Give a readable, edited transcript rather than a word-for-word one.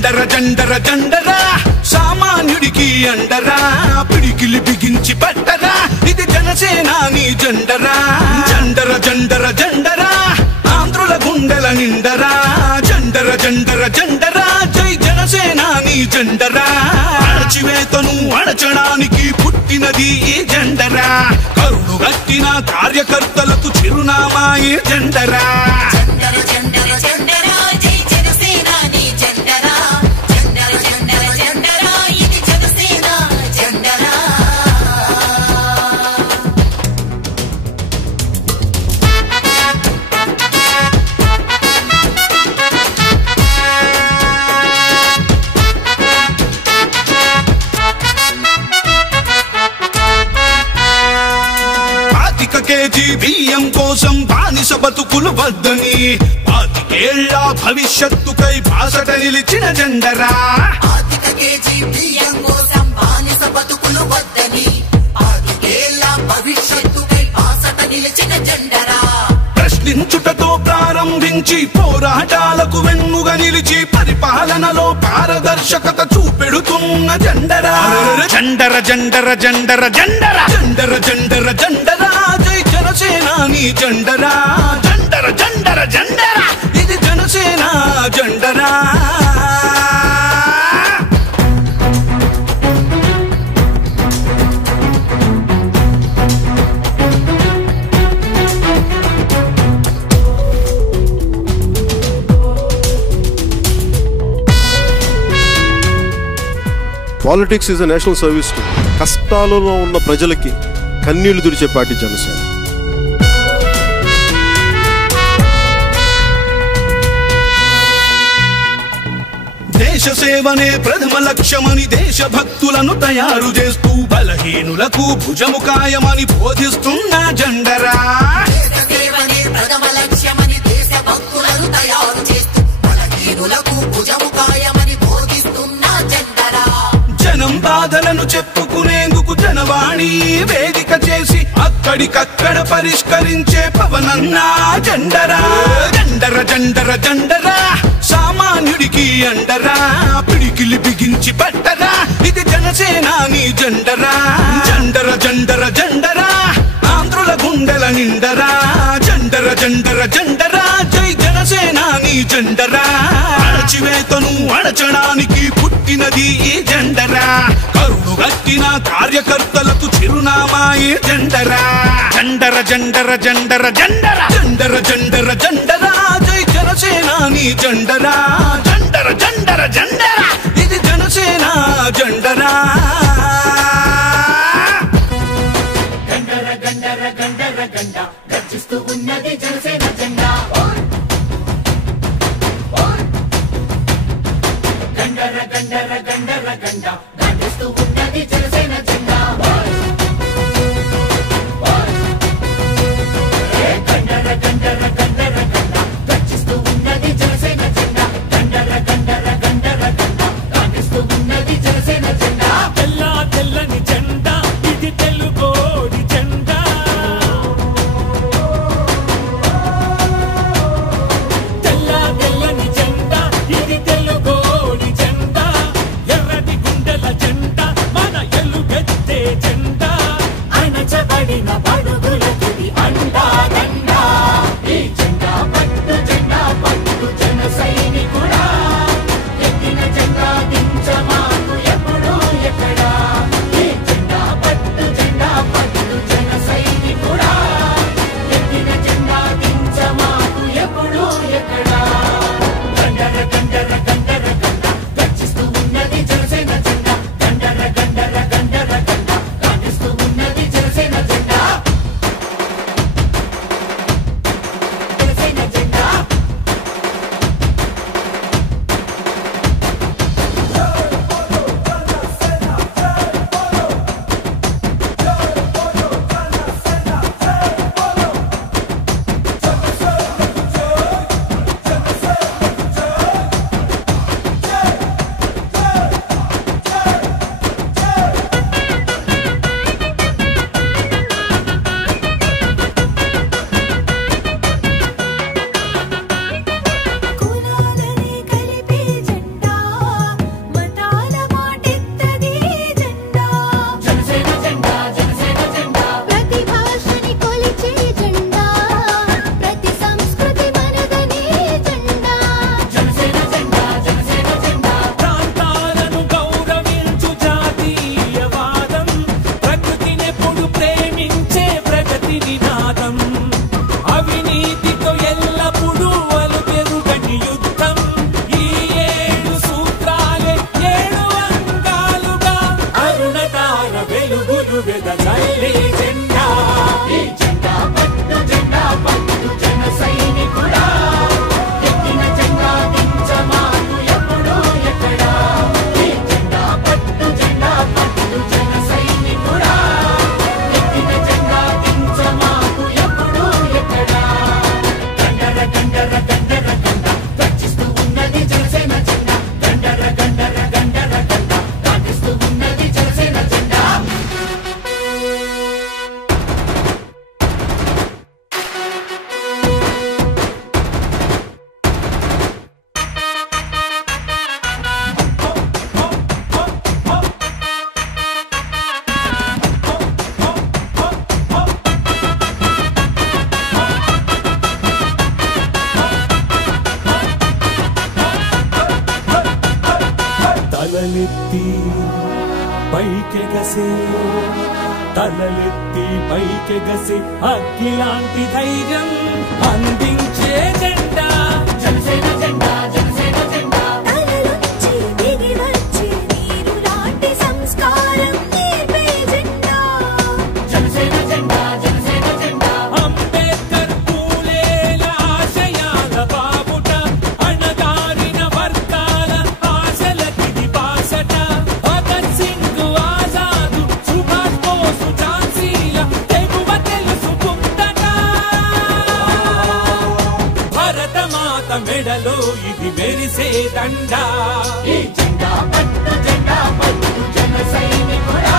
జండర జండర జండర సామాన్యుడికి అండరా పిడికిలి బిగించి పట్టరా ఇది జనసేనాని జెండరా జండర జండర జండర ఆంధ్రుల గుండెల నిండరా జండర జండర జండర జై జనసేనాని జెండరా అణచివేతను అణచడానికి పుట్టినది ఈ జెండరా కరుడు గట్టిన కార్యకర్తలకు చిరునామా ఈ జెండరా కేజీ బియ్యం కోసం బానిస బతుకులు వద్దని 25 ఏళ్ల భవిష్యత్తుకై బాసట నిలిచిన జెండరా కేజీ బియ్యం కోసం బానిస బతుకులు వద్దని 25 ఏళ్ల భవిష్యత్తుకై బాసట నిలిచిన జెండరా ప్రశ్నించుటతో ప్రారంభించి పోరాటాలకు వెన్నుగా నిలిచి పరిపాలనలో పారదర్శకత చూపెడుతున్న జెండరా జండర జండర జండర జండర జండర జండర జండర జై జనసేనాని జెండరా జండర జండర జండర ఇది జనసేన జెండరా politics is a national service to కష్టాలలో ఉన్న ప్రజలకి కన్నీళ్లు తుడిచే పార్టీ జనసేన దేశ సేవనే ప్రథమ లక్ష్యమని దేశభక్తులను తయారు చేస్తూ బలహీనులకు భుజము కాయమని బోధిస్తున్న జెండరా ప్రథమ లక్ష్యమని దేశభక్తులను తయారు చేస్తూ బలహీనులకు భుజము కాయమని బోధిస్తున్న జెండరా జనం బాధలను చెప్పుకునేందుకు జనవాణి వేదిక చేసి అక్కడికక్కడ పరిష్కరించే పవనన్నా జెండరా జండర జండర జండర సామాన్యుడికి అండరా పిడికిలి బిగించి పట్టరా ఇది జనసేనాని జెండరా జండర జండర జండర ఆంధ్రుల గుండెల నిండరా జండర జండర జండర జై జనసేనాని జెండరా అణచివేతను అణచడానికి పుట్టినది ఈ జెండరా కరుడు గట్టిన కార్యకర్తలకు చిరునామా ఈ జెండరా జండర జండర జండర జండర జండర జండర జండర జై జనసేనాని జెండరా జండర జండర జండర ఇది జనసేన జెండరా గండర గండర గండర గండ గర్జిస్తూ ఉన్నది జనసేన జెండా గండర గండర గండర గండ గర్జిస్తూ ఉన్నది జనసేన జెండా గండర గండర గండర గండ గర్జిస్తూ ఉన్నది జనసేన జెండా గండర గండర గండర గండ గర్జిస్తూ ఉన్నది జనసేన జెండా తెల్ల తెల్లని జెండా ఇది తెలుగోడి జెండా తెల్ల తెల్లని జెండా ఇది తెలుగోడి జెండా ఎర్రటి గుండెల జెండా మన ఎలుగెత్తే జెండా అణచబడిన బడుగులకు అండా దండా ఈ జెండా పట్టు జన సైనికుడా ఎత్తిన జెండా దించమాకు ఎప్పుడు ఎక్కడా ఈ జెండా పట్టు జన సైనికుడా ఎత్తిన జెండా దించమాకు ఎప్పుడు ఎక్కడా గండర గండర గండర గండ గర్జిస్తూ ఉన్నది జనసేన జెండా గండర గండర గండర గండ గర్జిస్తూ ఉన్నది జనసేన జెండా జనసేన జెండా తలలెత్తి పైకెగసే తలలెత్తి పైకెగసే అగ్గిలాంటి ధైర్యం అందించే జెండా జనసేన జెండా జనసేన జెండా తలలొచ్చి దిగి వచ్చే నీరు లాంటి సంస్కారం నేర్పే జెండా జనసేన జెండా జనసేన జెండా అంబేద్కర్ పూలేల ఆశయాల బాబుట అణగారిన వర్గాల ఆశలకిది బాసట భగత్ సింగ్ ఆజాదు సుభాష్ బోసు ఝాన్సీల తెగువ తెలుసుకుందట భరతమాత మెడలో ఇది మెరిసే దండ ఈ జెండా పట్టు జన సైనికుడా